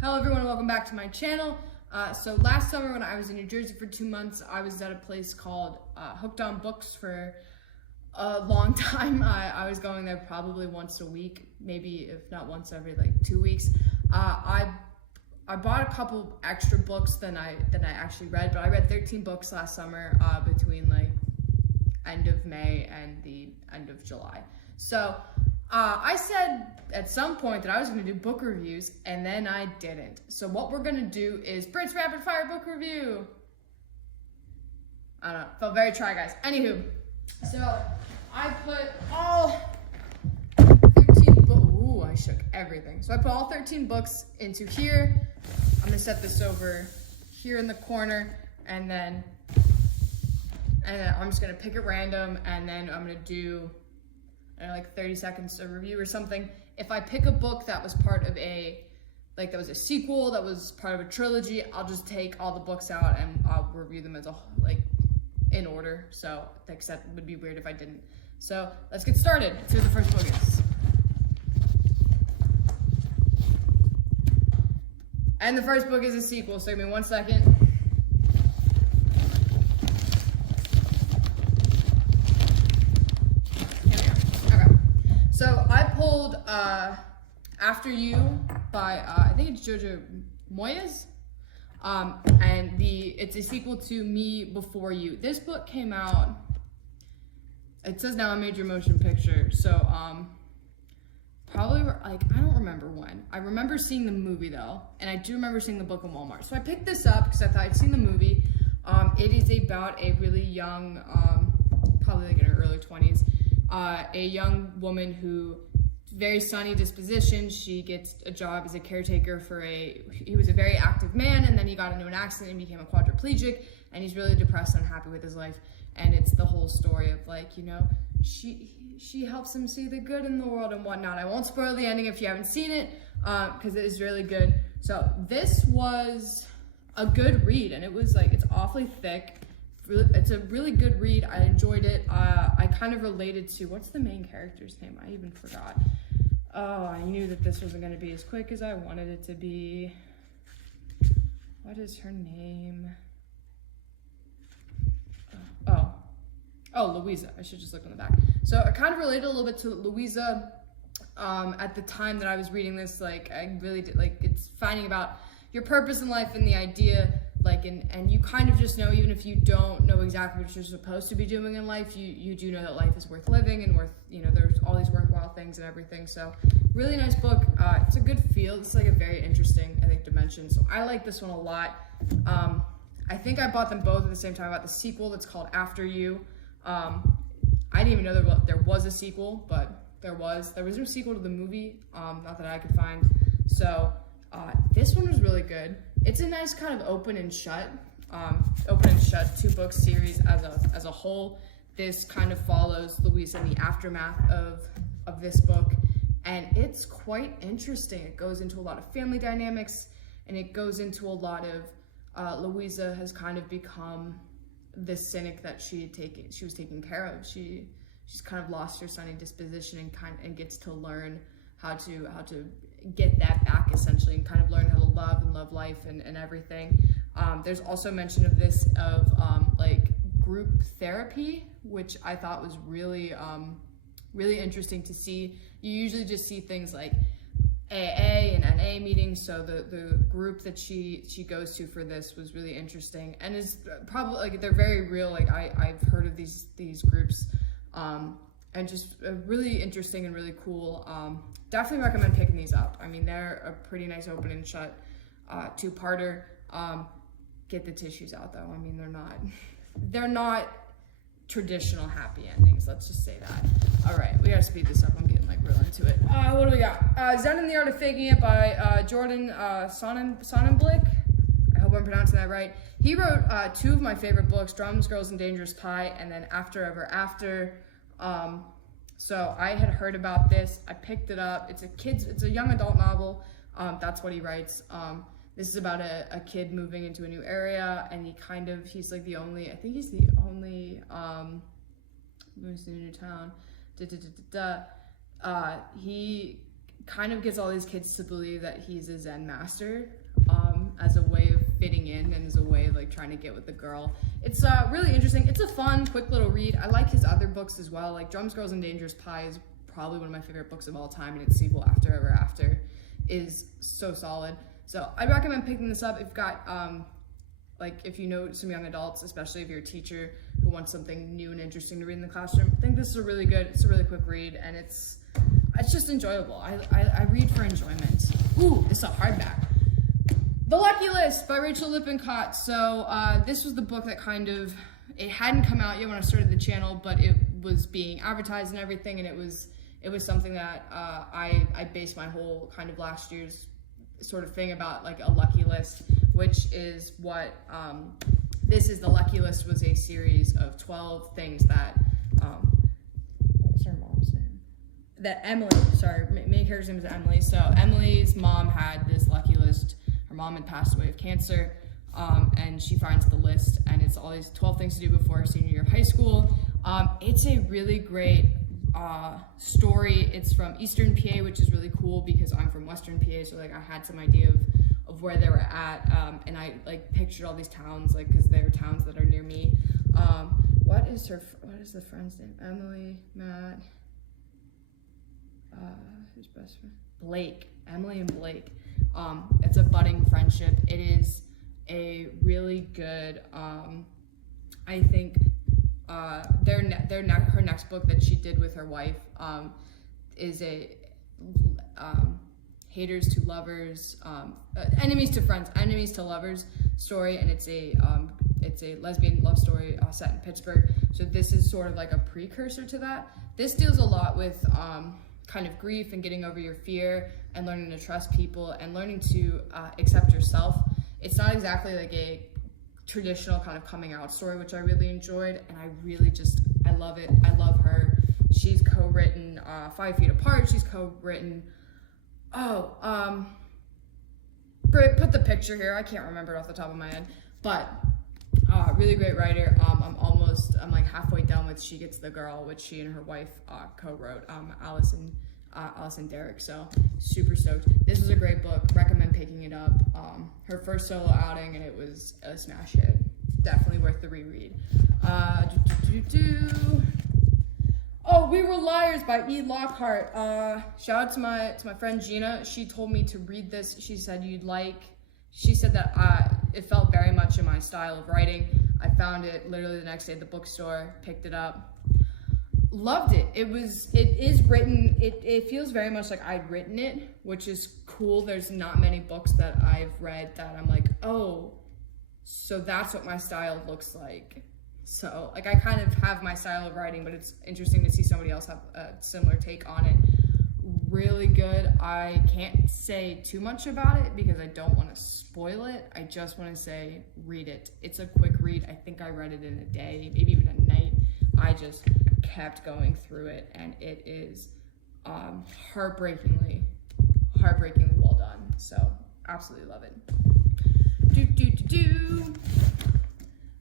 Hello everyone, welcome back to my channel. So last summer when I was in New Jersey for 2 months, I was at a place called Hooked on Books for a long time. I was going there probably once a week, maybe if not once every 2 weeks. I bought a couple extra books than I actually read, but I read 13 books last summer between end of May and the end of July. So I said at some point that I was going to do book reviews, and then I didn't. So what we're going to do is Britt's rapid fire book review. I don't know, felt very try, guys. Anywho, so I put all 13 books. Ooh, I shook everything. So I put all 13 books into here. I'm going to set this over here in the corner, and then I'm just going to pick at random, and then I'm going to do 30 seconds of review or something. If I pick a book that was part of that was a sequel, that was part of a trilogy, I'll just take all the books out and I'll review them as in order. So that would be weird if I didn't. So let's get started. Let's see what the first book is. And the first book is a sequel, so give me 1 second. So I pulled After You by, I think it's Jojo Moyes, and it's a sequel to Me Before You. This book came out, it says now a major motion picture, so probably, I don't remember when. I remember seeing the movie though, and I do remember seeing the book in Walmart. So I picked this up because I thought I'd seen the movie. It is about a really young, probably in her early 20s, a young woman who, very sunny disposition. She gets a job as a caretaker for he was a very active man, and then he got into an accident and became a quadriplegic, and he's really depressed and unhappy with his life. And it's the whole story of she helps him see the good in the world and whatnot. I won't spoil the ending if you haven't seen it, because it is really good. So this was a good read, and it was it's awfully thick. It's a really good read. I enjoyed it. I kind of related to, what's the main character's name? I even forgot. Oh, I knew that this wasn't going to be as quick as I wanted it to be. What is her name? Oh, Louisa. I should just look on the back. So I kind of related a little bit to Louisa. At the time that I was reading this, I really did, it's finding about your purpose in life and the idea, and you kind of just know, even if you don't know exactly what you're supposed to be doing in life, you do know that life is worth living and worth, there's all these worthwhile things and everything. So really nice book. It's a good feel. It's a very interesting, I think, dimension. So I like this one a lot. I think I bought them both at the same time. I bought the sequel that's called After You. I didn't even know there was a sequel, but there was no sequel to the movie, not that I could find. So this one was really good. It's a nice kind of open and shut 2-book series as a whole. This kind of follows Louisa in the aftermath of this book, and it's quite interesting. It goes into a lot of family dynamics, and it goes into a lot of Louisa has kind of become this cynic that she was taking care of. She's kind of lost her sunny disposition and gets to learn how to get that back, essentially, and kind of learn how to love life and everything. There's also mention of group therapy, which I thought was really interesting to see. You usually just see things like AA and NA meetings, so the group that she goes to for this was really interesting, and is probably they're very real. I've heard of these groups, and just really interesting and really cool. Definitely recommend picking these up. I mean, they're a pretty nice open and shut 2-parter. Get the tissues out though. I mean, they're not traditional happy endings. Let's just say that. All right, we gotta speed this up. I'm getting real into it. What do we got? Zen and the Art of Faking It by Jordan Sonnenblick. I hope I'm pronouncing that right. He wrote 2 of my favorite books, Drums, Girls, and Dangerous Pie, and then After Ever After. So I had heard about this. I picked it up. It's a young adult novel. That's what he writes. This is about a kid moving into a new area, and he's the only, moves to a new town. He kind of gets all these kids to believe that he's a Zen master, as a way of fitting in and as a way of like trying to get with the girl. It's really interesting. It's a fun, quick little read. I like his other books as well. Like Drums, Girls, and Dangerous Pie is probably one of my favorite books of all time, and its sequel, After Ever After, is so solid. So I'd recommend picking this up if you've got, like if you know some young adults, especially if you're a teacher who wants something new and interesting to read in the classroom. I think this is a really good, it's a really quick read, and it's just enjoyable. I read for enjoyment. Ooh, it's a hardback. The Lucky List by Rachel Lippincott. So this was the book that kind of, it hadn't come out yet when I started the channel, but it was being advertised and everything, and it was something that I based my whole kind of last year's sort of thing about, like a lucky list, which is what this is. The Lucky List was a series of 12 things that what's her mom's name? That Emily, sorry, main character's name is Emily. So Emily's mom had this lucky list. Her mom had passed away of cancer, and she finds the list, and it's all these 12 things to do before her senior year of high school. It's a really great story. It's from Eastern PA, which is really cool because I'm from Western PA, so like I had some idea of where they were at, and I like pictured all these towns, like because they're towns that are near me. What is the friend's name? Emily, Matt, who's best friend? Blake. Emily and Blake. It's a budding friendship. It is a really good, I think, her next book that she did with her wife is a haters to lovers, enemies to friends, enemies to lovers story, and it's a lesbian love story set in Pittsburgh. So this is sort of like a precursor to that. This deals a lot with kind of grief and getting over your fear and learning to trust people and learning to accept yourself. It's not exactly like a traditional kind of coming out story, which I really enjoyed, and I love it. I love her. She's co-written 5 Feet Apart. She's co-written, Britt, put the picture here. I can't remember it off the top of my head, but really great writer. I'm like halfway done with She Gets the Girl, which she and her wife co-wrote, Allison Derrick. So super stoked. This was a great book. Recommend picking it up. Her first solo outing, and it was a smash hit. Definitely worth the reread. Oh, We Were Liars by E. Lockhart. Shout out to my friend Gina. She told me to read this. She said that it felt very much in my style of writing. I found it literally the next day at the bookstore, picked it up, loved it. It is written, it feels very much like I'd written it, which is cool. There's not many books that I've read that I'm like, oh, so that's what my style looks like. So like I kind of have my style of writing, but it's interesting to see somebody else have a similar take on it. Really good. I can't say too much about it because I don't want to spoil it. I just want to say read it. It's a quick read. I think I read it in a day, maybe even a night. I just kept going through it, and it is heartbreakingly well done. So absolutely love it.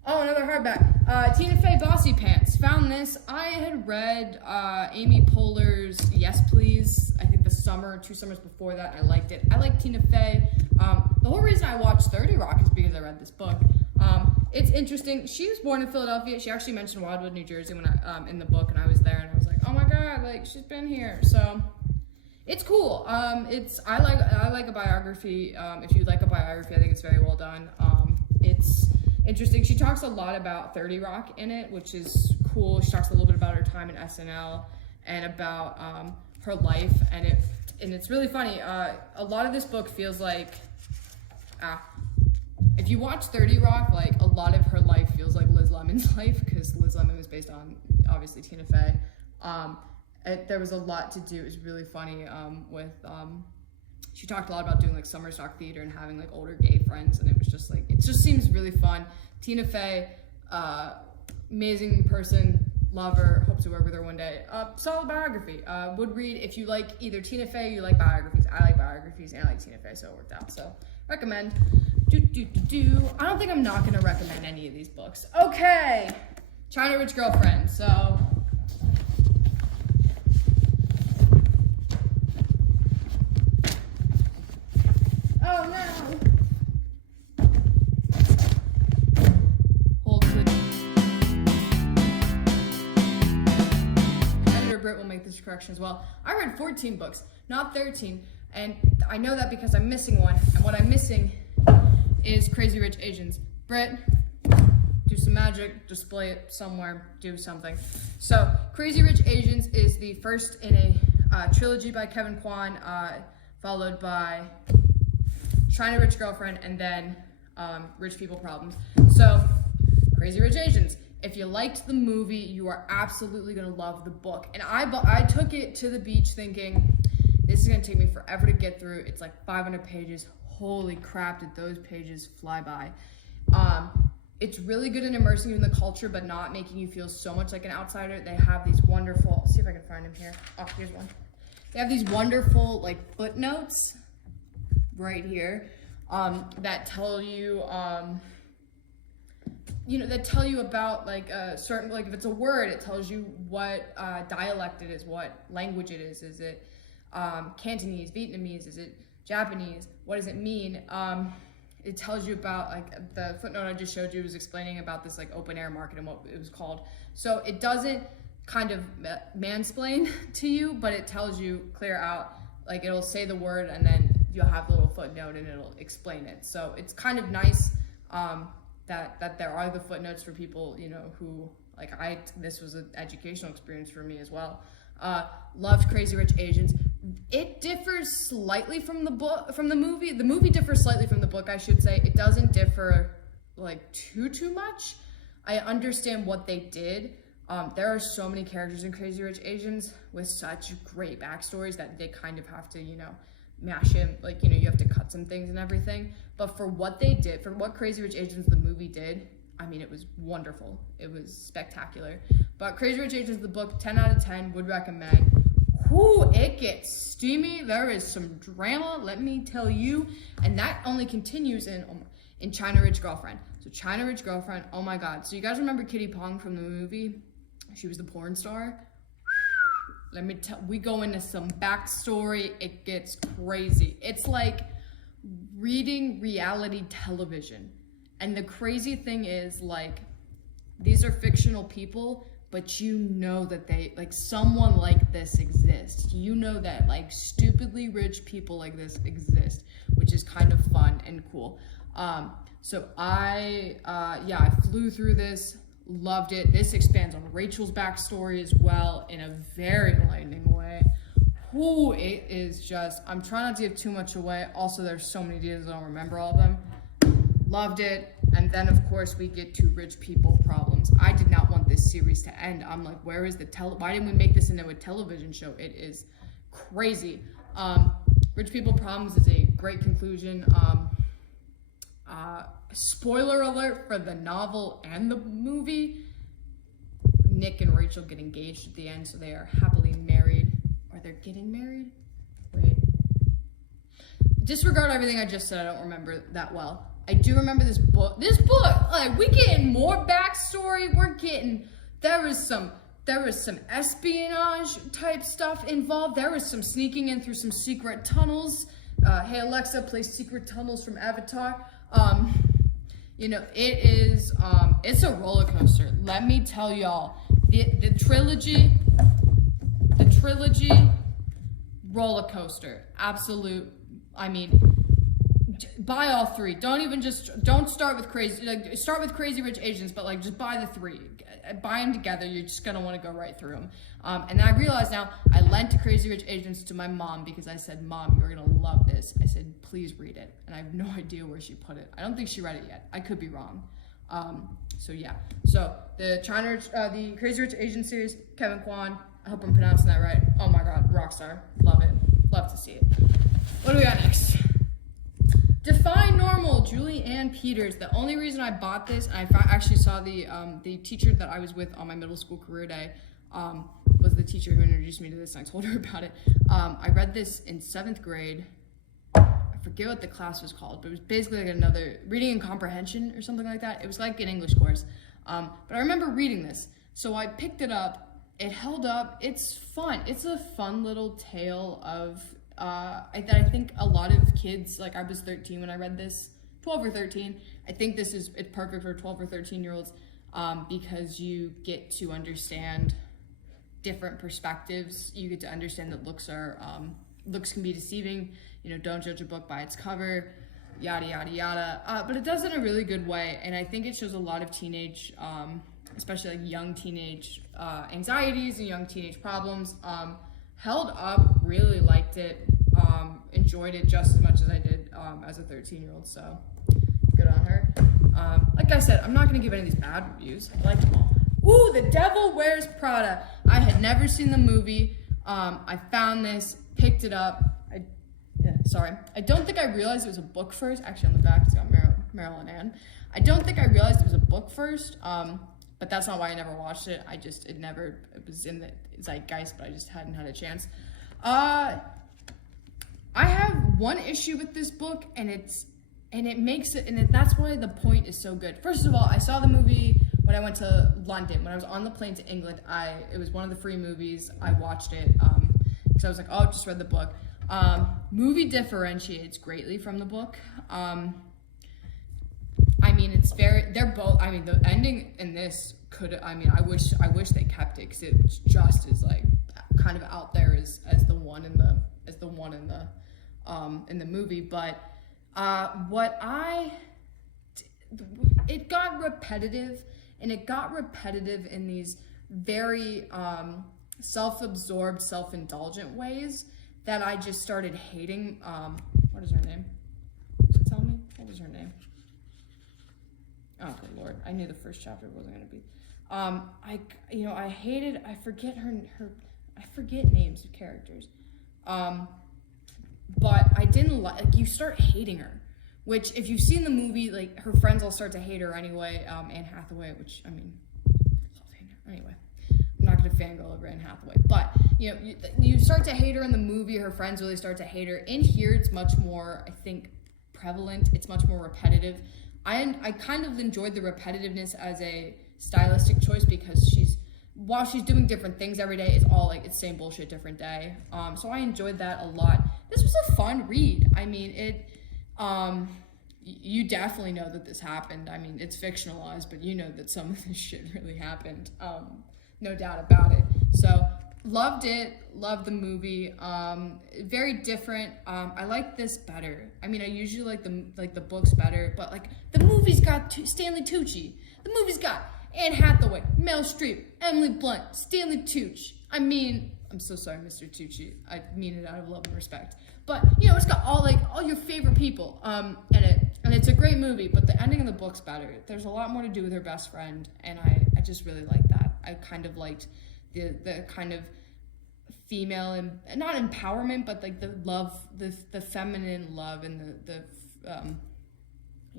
Oh, another hardback. Tina Fey, Bossypants. Found this. I had read Amy Poehler's Yes Please, I think 2 summers before that. I liked it. I like Tina Fey. The whole reason I watched 30 Rock is because I read this book. It's interesting. She was born in Philadelphia. She actually mentioned Wildwood, New Jersey when I in the book, and I was there, and I was like, oh my god, like she's been here. So it's cool. I like a biography. If you like a biography, I think it's very well done. It's interesting. She talks a lot about 30 Rock in it, which is cool. She talks a little bit about her time in SNL and about her life, and it's really funny. A lot of this book feels like if you watch 30 Rock, like a lot of her life feels like Liz Lemon's life, because Liz Lemon was based on obviously Tina Fey. There was a lot to do. It was really funny with she talked a lot about doing like summer stock theater and having like older gay friends, and it was just like, it just seems really fun. Tina Fey, amazing person, love her, hope to work with her one day. Solid biography. Would read if you like either Tina Fey, you like biographies. I like biographies and I like Tina Fey, so it worked out. So recommend. I don't think I'm not gonna recommend any of these books. Okay, China Rich Girlfriend. So correction as well. I read 14 books, not 13. And I know that because I'm missing one. And what I'm missing is Crazy Rich Asians. Britt, do some magic, display it somewhere, do something. So Crazy Rich Asians is the first in a trilogy by Kevin Kwan, followed by China Rich Girlfriend, and then Rich People Problems. So Crazy Rich Asians. If you liked the movie, you are absolutely gonna love the book. And I took it to the beach thinking, this is gonna take me forever to get through. It's like 500 pages. Holy crap, did those pages fly by. It's really good in immersing you in the culture, but not making you feel so much like an outsider. They have these wonderful, let's see if I can find them here. Oh, here's one. They have these wonderful like footnotes right here that tell you, that tell you about like a certain, like if it's a word, it tells you what dialect it is, what language it is. Is it Cantonese, Vietnamese? Is it Japanese? What does it mean? It tells you about, like, the footnote I just showed you was explaining about this like open air market and what it was called. So it doesn't kind of mansplain to you, but it tells you clear out, like it'll say the word and then you'll have a little footnote and it'll explain it. So it's kind of nice that there are the footnotes for people, who, like this was an educational experience for me as well. Loved Crazy Rich Asians. It differs slightly from the movie. The movie differs slightly from the book, I should say. It doesn't differ like too much. I understand what they did. There are so many characters in Crazy Rich Asians with such great backstories that they kind of have to, mash in, like, you have to cut some things and everything. But for what they did, for what Crazy Rich Asians the movie did, I mean, it was wonderful. It was spectacular. But Crazy Rich Asians the book, 10 out of 10, would recommend. Whoo, it gets steamy. There is some drama, let me tell you. And that only continues in China Rich Girlfriend. So China Rich Girlfriend, oh my God. So you guys remember Kitty Pong from the movie? She was the porn star. Let me tell, we go into some backstory. It gets crazy. It's like reading reality television. And the crazy thing is, like, these are fictional people, but you know that they, like, someone like this exists. You know that, like, stupidly rich people like this exist, which is kind of fun and cool. So I flew through this, loved it. This expands on Rachel's backstory as well in a very enlightening way. Ooh, it is just, I'm trying not to give too much away. Also, there's so many details, I don't remember all of them. Loved it. And then, of course, we get to Rich People Problems. I did not want this series to end. I'm like, where is why didn't we make this into a television show? It is crazy. Rich People Problems is a great conclusion. Spoiler alert for the novel and the movie. Nick and Rachel get engaged at the end, so they are happily married. Or they're getting married? Wait. Disregard everything I just said. I don't remember that well. I do remember this book. Like, we getting more backstory. There was some espionage type stuff involved. There was some sneaking in through some secret tunnels. Hey Alexa, play Secret Tunnels from Avatar. It's a roller coaster. Let me tell y'all, the trilogy roller coaster, absolute. I mean, buy all three. Don't start with start with Crazy Rich Asians, but like just buy the three. Buy them together. You're just gonna want to go right through them. And I realize now I lent Crazy Rich Asians to my mom because I said, "Mom, you're gonna love this." I said, "Please read it," and I have no idea where she put it. I don't think she read it yet. I could be wrong. So yeah. So the Crazy Rich Asians series, Kevin Kwan. I hope I'm pronouncing that right. Oh my God, rockstar. Love it. Love to see it. What do we got next? Define Normal, Julie Ann Peters. The only reason I bought this, and I actually saw the teacher that I was with on my middle school career day, was the teacher who introduced me to this, and I told her about it. I read this in 7th grade. I forget what the class was called, but it was basically like another reading and comprehension or something like that. It was like an English course. But I remember reading this, so I picked it up. It held up. It's fun. It's a fun little tale of I think a lot of kids, like I was 13 when I read this, 12 or 13. I think it's perfect for 12 or 13 year olds because you get to understand different perspectives. You get to understand that looks can be deceiving. You know, don't judge a book by its cover, yada yada yada. But it does it in a really good way, and I think it shows a lot of teenage, especially like young teenage anxieties and young teenage problems. Held up, really liked it, enjoyed it just as much as I did as a 13-year-old. So good on her. Like I said, I'm not gonna give any of these bad reviews. I liked them all. Ooh, The Devil Wears Prada. I had never seen the movie. I found this, picked it up. I don't think I realized it was a book first. Actually, on the back, it's got Marilyn Ann. I don't think I realized it was a book first, but that's not why I never watched it. It was in the zeitgeist, but I just hadn't had a chance. I have one issue with this book, and that's why the point is so good. First of all, I saw the movie when I went to London. When I was on the plane to England, it was one of the free movies. I watched it because I was like, oh, I just read the book. Movie differentiates greatly from the book. I mean, they're both, I mean, the ending in this I wish they kept it, because it's just as like kind of out there as the one in the movie. But it got repetitive, and it got repetitive in these very self-absorbed, self-indulgent ways that I just started hating. What is her name? Does it tell me? What was her name? Oh, good Lord. I knew the first chapter wasn't going to be. I forget names of characters. But I didn't you start hating her, which if you've seen the movie, like her friends all start to hate her anyway. Anne Hathaway, which, I mean, anyway. I'm not going to fangirl over Anne Hathaway, but you start to hate her in the movie. Her friends really start to hate her. In here, it's much more, I think, prevalent. It's much more repetitive. I kind of enjoyed the repetitiveness as a stylistic choice, because while she's doing different things every day, it's all like it's same bullshit, different day. So I enjoyed that a lot. This was a fun read. I mean, you definitely know that this happened. I mean, it's fictionalized, but you know that some of this shit really happened. No doubt about it. So loved it. Loved the movie. Very different. I like this better. I mean, I usually like the books better, but like the movie's got Stanley Tucci. The movie's got Anne Hathaway, Meryl Streep, Emily Blunt, Stanley Tucci. I mean, I'm so sorry, Mr. Tucci. I mean it out of love and respect. But it's got all your favorite people in it, and it's a great movie. But the ending of the book's better. There's a lot more to do with her best friend, and I just really like that. I kind of liked the kind of female, and not empowerment, but like the love, the feminine love, and the I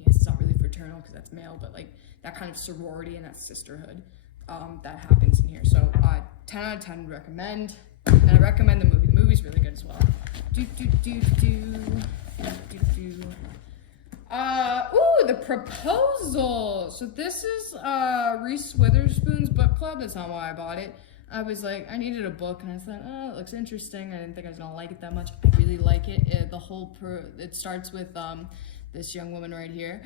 guess it's not really fraternal because that's male, but like that kind of sorority and that sisterhood that happens in here. So 10 out of 10 would recommend, and I recommend the movie. The movie's really good as well. The Proposal. So this is Reese Witherspoon's book club. That's not why I bought it. I was like, I needed a book, and I thought, oh, it looks interesting. I didn't think I was gonna like it that much. I really like it. It starts with this young woman right here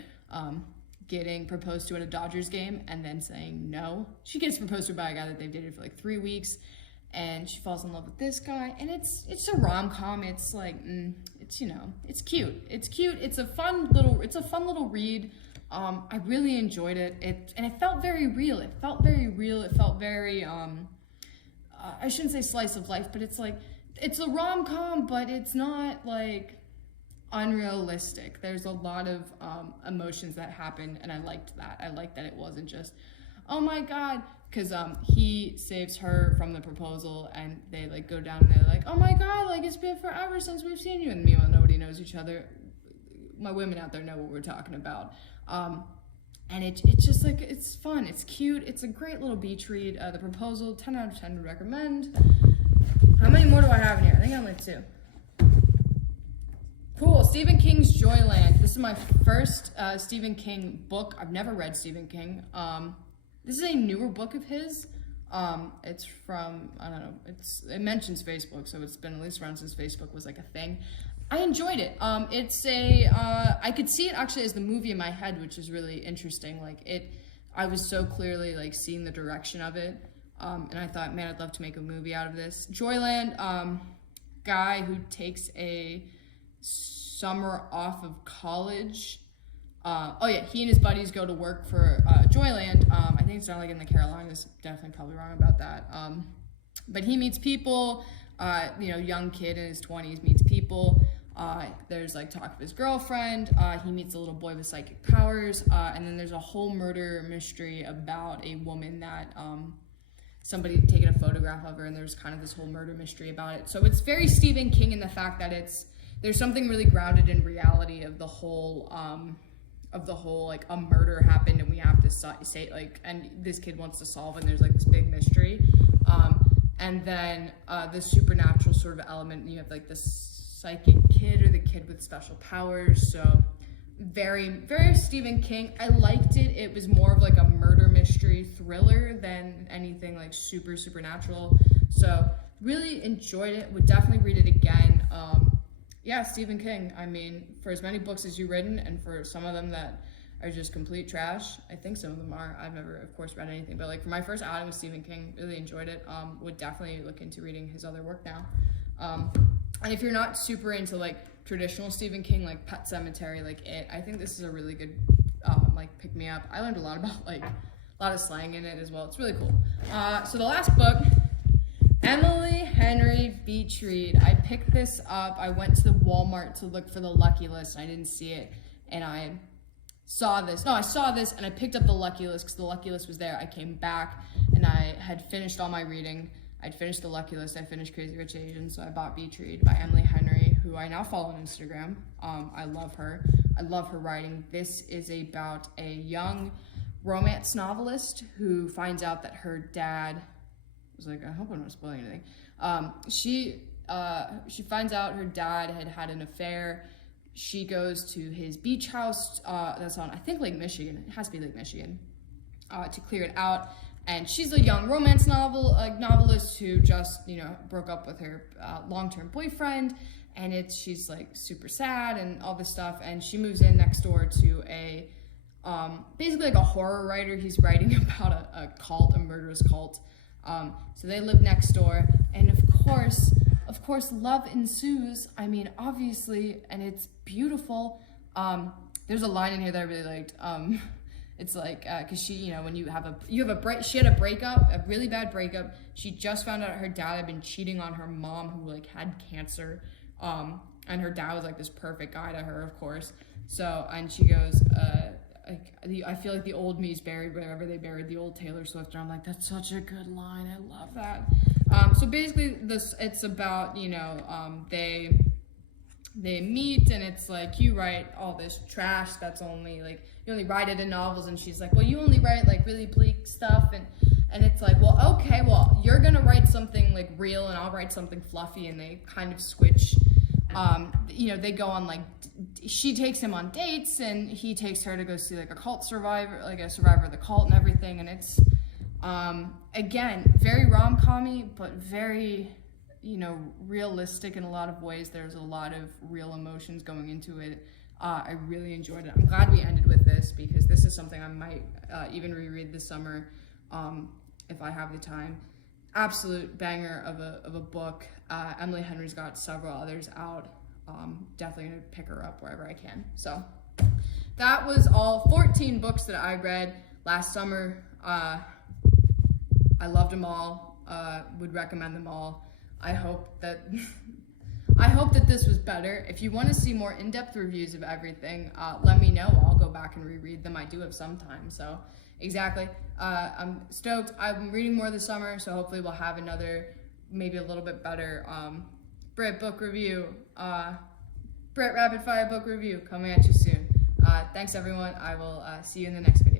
getting proposed to at a Dodgers game, and then saying no. She gets proposed to by a guy that they've dated for like 3 weeks, and she falls in love with this guy, and it's a rom-com. It's like it's cute. It's cute. It's a fun little read. I really enjoyed it. And it felt very real. It felt very I shouldn't say slice of life, but it's like it's a rom-com, but it's not like unrealistic. There's a lot of emotions that happen, and I liked that. I liked that it wasn't just, oh my god, because he saves her from the proposal, and they like go down and they're like, oh my god, like it's been forever since we've seen you, and meanwhile nobody knows each other. My women out there know what we're talking about. And it's just like, it's fun, it's cute, it's a great little beach read. The Proposal, 10 out of 10 would recommend. How many more do I have in here? I think I have like 2. Cool, Stephen King's Joyland. This is my first Stephen King book. I've never read Stephen King. This is a newer book of his. It's from, I don't know, it mentions Facebook, so it's been at least around since Facebook was like a thing. I enjoyed it. I could see it actually as the movie in my head, which is really interesting. I was so clearly like seeing the direction of it. And I thought, man, I'd love to make a movie out of this. Joyland, guy who takes a summer off of college. He and his buddies go to work for Joyland. I think it's not like in the Carolinas. Definitely probably wrong about that. But he meets people. Young kid in his 20s meets people. There's like talk of his girlfriend. He meets a little boy with psychic powers. And then there's a whole murder mystery about a woman that somebody had taken a photograph of her, and there's kind of this whole murder mystery about it. So it's very Stephen King in the fact that there's something really grounded in reality of the whole like a murder happened and we have to say like, and this kid wants to solve, and there's like this big mystery. And then the supernatural sort of element, you have like the psychic kid or the kid with special powers. So very, very Stephen King. I liked it. It was more of like a murder mystery thriller than anything like super supernatural. So really enjoyed it. Would definitely read it again. Stephen King. I mean, for as many books as you've written, and for some of them that are just complete trash, I think some of them are. I've never, of course, read anything, but like for my first outing with Stephen King, really enjoyed it. Would definitely look into reading his other work now. And if you're not super into like traditional Stephen King, like Pet Sematary, like It, I think this is a really good like pick me up. I learned a lot about like a lot of slang in it as well. It's really cool. So the last book, Emily Henry Beach Read. I picked this up. I went to the Walmart to look for the Lucky List. I didn't see it, and I saw this and I picked up the Lucky List because the Lucky List was there. I came back and I had finished all my reading. I'd finished the Lucky List. I finished Crazy Rich Asians, so I bought Beach Read by Emily Henry, who I now follow on Instagram. I love her. I love her writing. This is about a young romance novelist who finds out that her dad was like, I hope I'm not spoiling anything. She finds out her dad had an affair. She goes to his beach house that's on, I think, Lake Michigan. It has to be Lake Michigan, to clear it out. And she's a young romance novelist who just, broke up with her long-term boyfriend. And she's like super sad and all this stuff. And she moves in next door to a, basically like a horror writer. He's writing about a cult, a murderous cult. So they live next door. And of course, love ensues. I mean, obviously, and it's beautiful. There's a line in here that I really liked. It's like, cause she, when she had a breakup, a really bad breakup. She just found out her dad had been cheating on her mom, who like had cancer. And her dad was like this perfect guy to her, of course. So, and she goes, I feel like the old me's buried wherever they buried the old Taylor Swift. And I'm like, that's such a good line. I love that. So basically it's about, they meet, and it's like, you write all this trash that's only like, you only write it in novels. And she's like, well, you only write like really bleak stuff. And it's like, well, okay, well, you're going to write something like real and I'll write something fluffy. And they kind of switch. They go on like, she takes him on dates and he takes her to go see like a survivor of the cult and everything. And it's, again, very rom-com-y, but very, realistic in a lot of ways. There's a lot of real emotions going into it. I really enjoyed it. I'm glad we ended with this because this is something I might even reread this summer if I have the time. Absolute banger of a book. Emily Henry's got several others out. Definitely gonna pick her up wherever I can. So that was all 14 books that I read last summer. I loved them all. Would recommend them all. I hope that this was better. If you want to see more in-depth reviews of everything, let me know. I'll go back and reread them. I do have some time, so exactly. I'm stoked. I'm reading more this summer, so hopefully we'll have another, maybe a little bit better Britt book review. Britt rapid fire book review coming at you soon. Thanks everyone. I will see you in the next video.